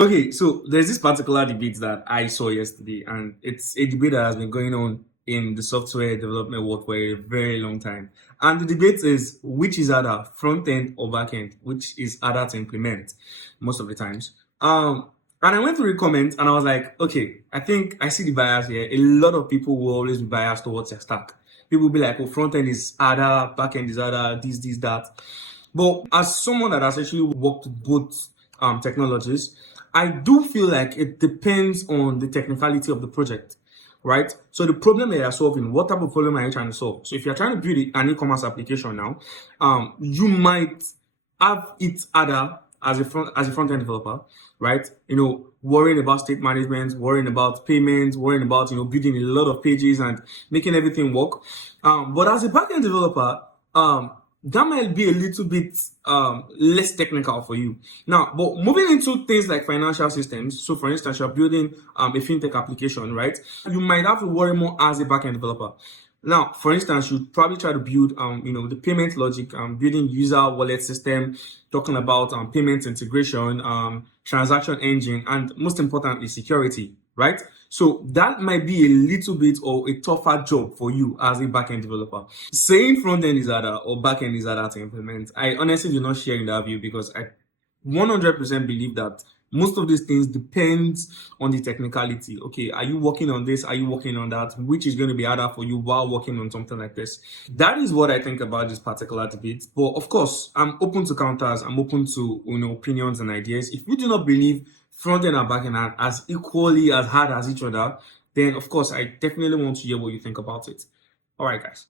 Okay, so there's this particular debate that I saw yesterday, and it's a debate that has been going on in the software development world for a very long time. And the debate is which is harder, front end or back end, which is harder to implement most of the times. And I went to read comments and I was like, okay, I think I see the bias here. A lot of people will always be biased towards their stack. People will be like, oh, front end is harder, back end is harder, this, that. But as someone that has actually worked with both technologies, I do feel like it depends on the technicality of the project, right? So the problem that you're solving, what type of problem are you trying to solve? So if you're trying to build an e-commerce application now, you might have it harder as a front end developer, right? Worrying about state management, worrying about payments, worrying about building a lot of pages and making everything work. But as a back end developer, that might be a little bit less technical for you. Now, but moving into things like financial systems, so for instance, you're building a fintech application, right? You might have to worry more as a backend developer. Now, for instance, you probably try to build, the payment logic, building user wallet system, talking about payment integration, transaction engine, and most importantly, security, right? So that might be a little bit or a tougher job for you as a backend developer. Saying front end is harder or back end is harder to implement, I honestly do not share in that view because I 100% believe that most of these things depends on the technicality. Okay, are you working on this? Are you working on that? Which is going to be harder for you while working on something like this? That is what I think about this particular debate. But of course, I'm open to counters. I'm open to opinions and ideas. If you do not believe front end and back end are as equally as hard as each other, then of course I definitely want to hear what you think about it. All right, guys.